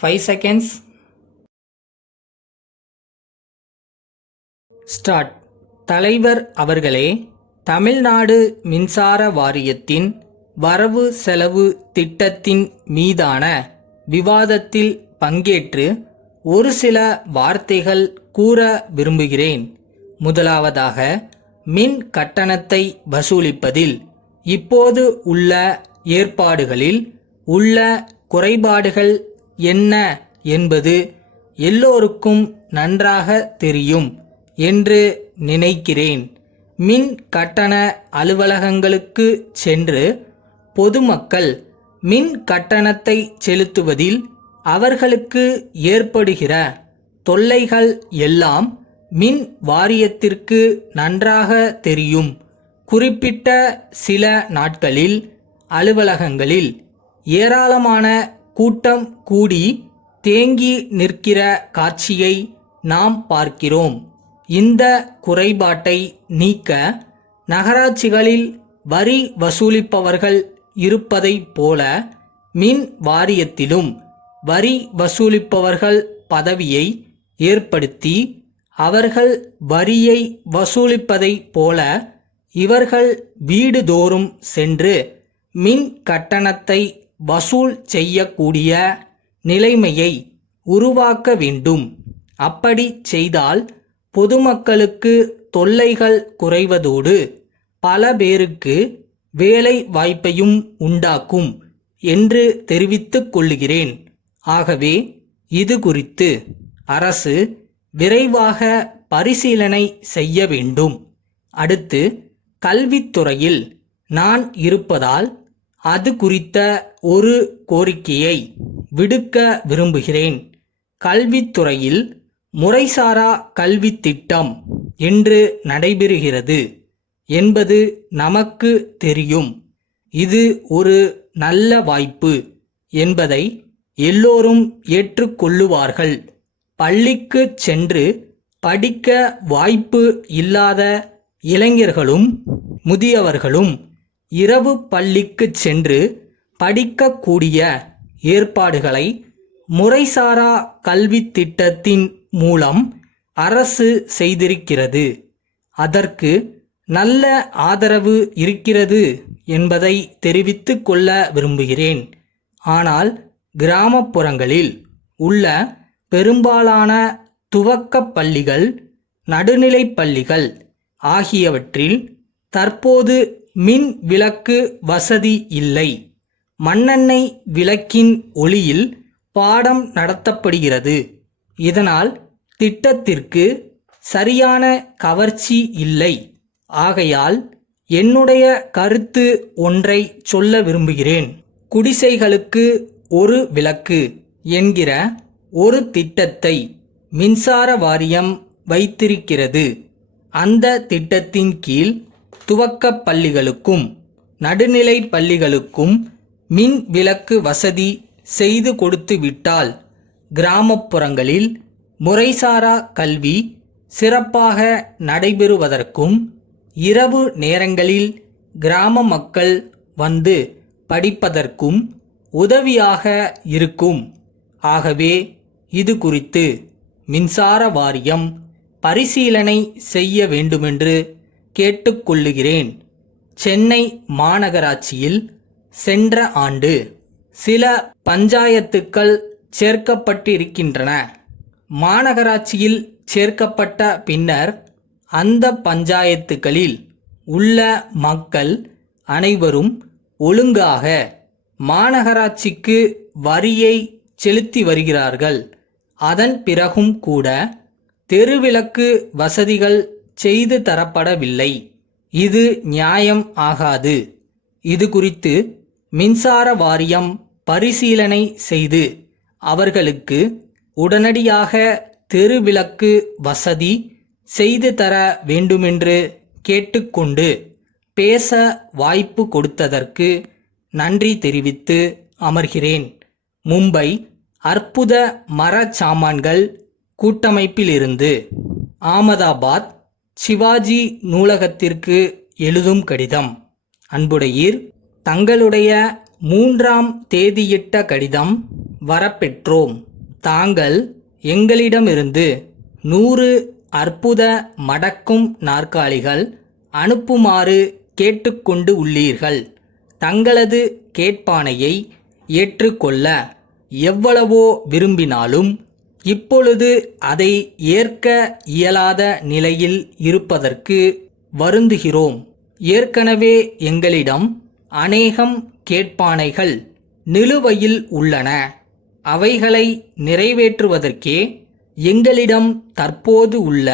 5 seconds. Start. தலைவர் அவர்களே, தமிழ்நாடு மின்சார வாரியத்தின் வரவு செலவு திட்டத்தின் மீதான விவாதத்தில் பங்கேற்று ஒரு சில வார்த்தைகள் கூற விரும்புகிறேன். முதலாவதாக, மின் கட்டணத்தை வசூலிப்பதில் இப்போது உள்ள ஏற்பாடுகளில் உள்ள குறைபாடுகள் என்ன என்பது எல்லோருக்கும் நன்றாக தெரியும் என்று நினைக்கிறேன். மின் கட்டண அலுவலகங்களுக்கு சென்று பொதுமக்கள் மின் கட்டணத்தை செலுத்துவதில் அவர்களுக்கு ஏற்படுகிற தொல்லைகள் எல்லாம் மின் வாரியத்திற்கு நன்றாக தெரியும். குறிப்பிட்ட சில நாட்களில் அலுவலகங்களில் ஏராளமான கூட்டம் கூடி தேங்கி நிற்கிற காட்சியை நாம் பார்க்கிறோம். இந்த குறைபாட்டை நீக்க நகராட்சிகளில் வரி வசூலிப்பவர்கள் இருப்பதைப் போல மின் வாரியத்திலும் வரி வசூலிப்பவர்கள் பதவியை ஏற்படுத்தி அவர்கள் வரியை வசூலிப்பதைப் போல இவர்கள் வீடுதோறும் சென்று மின் கட்டணத்தை வசூல் செய்யக்கூடிய நிலைமையை உருவாக்க வேண்டும். அப்படி செய்தால் பொதுமக்களுக்கு தொல்லைகள் குறைவதோடு பல பேருக்கு வேலை வாய்ப்பையும் உண்டாக்கும் என்று தெரிவித்துக் கொள்கிறேன். ஆகவே இது குறித்து அரசு விரைவாக பரிசீலனை செய்ய வேண்டும். அடுத்து, கல்வித்துறையில் நான் இருப்பதால் அது குறித்த ஒரு கோரிக்கையை விடுக்க விரும்புகிறேன். கல்வித்துறையில் முறைசாரா கல்வி திட்டம் என்று நடைபெறுகிறது என்பது நமக்கு தெரியும். இது ஒரு நல்ல வாய்ப்பு என்பதை எல்லோரும் ஏற்றுக்கொள்ளுவார்கள். பள்ளிக்கு சென்று படிக்க வாய்ப்பு இல்லாத இளைஞர்களும் முதியவர்களும் இரவு பள்ளிக்கு சென்று படிக்கக்கூடிய ஏற்பாடுகளை முறைசாரா கல்வி திட்டத்தின் மூலம் அரசு செய்திருக்கிறது. அதற்கு நல்ல ஆதரவு இருக்கிறது என்பதை தெரிவித்துக் கொள்ள விரும்புகிறேன். ஆனால் கிராமப்புறங்களில் உள்ள பெரும்பாலான துவக்க பள்ளிகள், நடுநிலைப் பள்ளிகள் ஆகியவற்றில் தற்போது மின் விளக்கு வசதி இல்லை. மண்ணெண்ணெய் விளக்கின் ஒளியில் பாடம் நடத்தப்படுகிறது. இதனால் திட்டத்திற்கு சரியான கவர்ச்சி இல்லை. ஆகையால் என்னுடைய கருத்து ஒன்றை சொல்ல விரும்புகிறேன். குடிசைகளுக்கு ஒரு விளக்கு என்கிற ஒரு திட்டத்தை மின்சார வாரியம் வைத்திருக்கிறது. அந்த திட்டத்தின் கீழ் துவக்க பள்ளிகளுக்கும் நடுநிலை பள்ளிகளுக்கும் மின் விளக்கு வசதி செய்து கொடுத்து விட்டால் கிராமப்புறங்களில் முறைசாரா கல்வி சிறப்பாக நடைபெறுவதற்கும் இரவு நேரங்களில் கிராம மக்கள் வந்து படிப்பதற்கும் உதவியாக இருக்கும். ஆகவே இது குறித்து மின்சார வாரியம் பரிசீலனை செய்ய வேண்டுமென்று கேட்டுக்கொள்ளுகிறேன். சென்னை மாநகராட்சியில் சென்ற ஆண்டு சில பஞ்சாயத்துக்கள் சேர்க்கப்பட்டிருக்கின்றன. மாநகராட்சியில் சேர்க்கப்பட்ட பின்னர் அந்த பஞ்சாயத்துகளில் உள்ள மக்கள் அனைவரும் ஒழுங்காக மாநகராட்சிக்கு வரியை செலுத்தி வருகிறார்கள். அதன் பிறகும் கூட தெருவிளக்கு வசதிகள் செய்து தரப்படவில்லை. இது நியாயம் ஆகாது. இது குறித்து மின்சார வாரியம் பரிசீலனை செய்து அவர்களுக்கு உடனடியாக தெருவிளக்கு வசதி செய்து தர வேண்டுமென்று கேட்டுக்கொண்டு பேச வாய்ப்பு கொடுத்ததற்கு நன்றி தெரிவித்து அமர்கிறேன். மும்பை அற்புத மர சாமான்கள் கூட்டமைப்பிலிருந்து. ஆமதாபாத் சிவாஜி நூலகத்திற்கு எழுதும் கடிதம். அன்புடையீர், தங்களுடைய 3ஆம் தேதியிட்ட கடிதம் வரப்பெற்றோம். தாங்கள் எங்களிடமிருந்து 100 அற்புத மடக்கும் நாற்காலிகள் அனுப்புமாறு கேட்டுக்கொண்டு உள்ளீர்கள். தங்களது கேட்பானையை ஏற்றுக்கொள்ள எவ்வளவோ விரும்பினாலும் இப்பொழுது அதை ஏற்க இயலாத நிலையில் இருப்பதற்கு வருந்துகிறோம். ஏற்கனவே எங்களிடம் அநேகம் கேட்பானைகள் நிலுவையில் உள்ளன. அவைகளை நிறைவேற்றுவதற்கே எங்களிடம் தற்போது உள்ள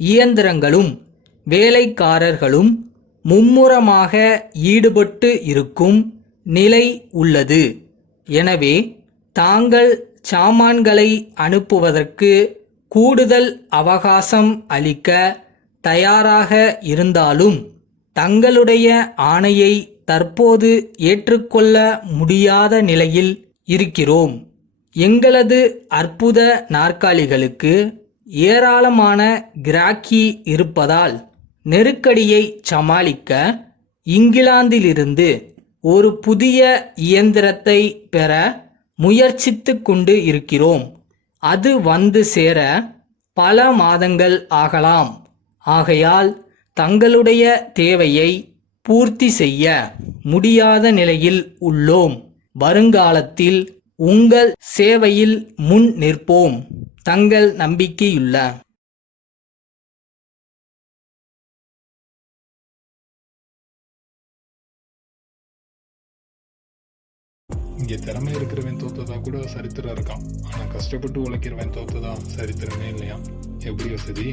இயந்திரங்களும் வேலைக்காரர்களும் மும்முரமாக ஈடுபட்டு இருக்கும் நிலை உள்ளது. எனவே தாங்கள் சாமான்களை அனுப்புவதற்கு கூடுதல் அவகாசம் அளிக்க தயாராக இருந்தாலும் தங்களுடைய ஆணையை தற்போது ஏற்றுக்கொள்ள முடியாத நிலையில் இருக்கிறோம். எங்களது அற்புத நாற்காலிகளுக்கு ஏராளமான கிராக்கி இருப்பதால் நெருக்கடியை சமாளிக்க இங்கிலாந்திலிருந்து ஒரு புதிய இயந்திரத்தை பெற முயற்சித்து கொண்டு இருக்கிறோம். அது வந்து சேர பல மாதங்கள் ஆகலாம். ஆகையால் தங்களுடைய தேவையை பூர்த்தி செய்ய முடியாத நிலையில் உள்ளோம். வருங்காலத்தில் உங்கள் சேவையில் முன் நிற்போம். தங்கள் நம்பிக்கையுள்ள இங்கே திறமை இருக்கிறவன் தோத்ததா கூட சரித்திரம் இருக்கான். ஆனால் கஷ்டப்பட்டு உழைக்கிறவன் தோத்ததா சரித்திரமே இல்லையா? எப்படி வசதி?